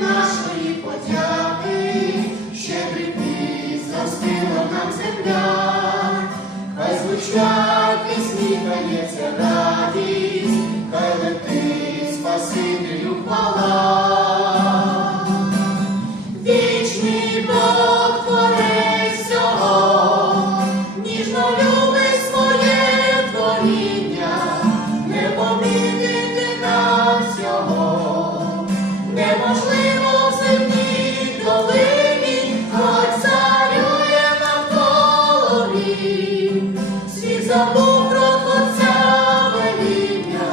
Нашої подяки, щедрий ти нам земля, хай звучать пісні, дається радість, забув про Творця веління,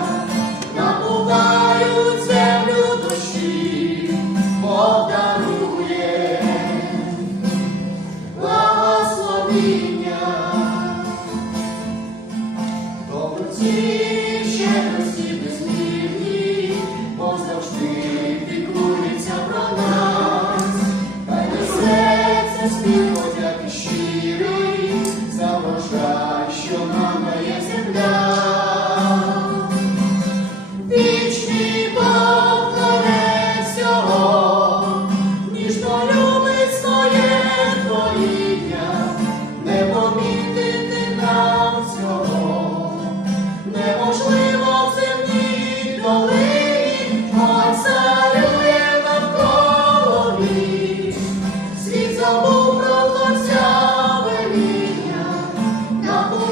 набувають землю душі, Бог дарує. Благословіння. Доброті щедрості безмірні,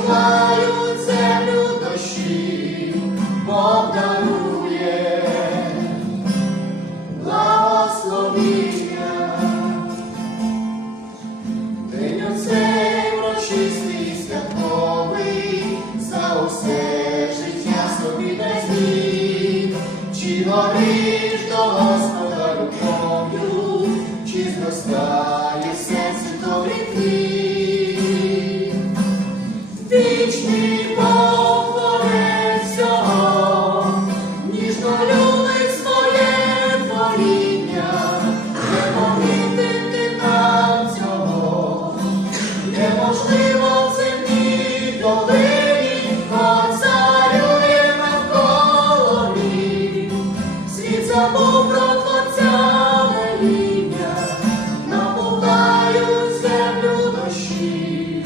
набувають землю дощі, Бог дарує благословіння. День оцей урочистий святковий, за усе життя собі дай зміг. Чи гориш до Господа любов'ю, чи зростає можливо, в землі долині, Бог царює навколо мій. Світ забув землю дощі.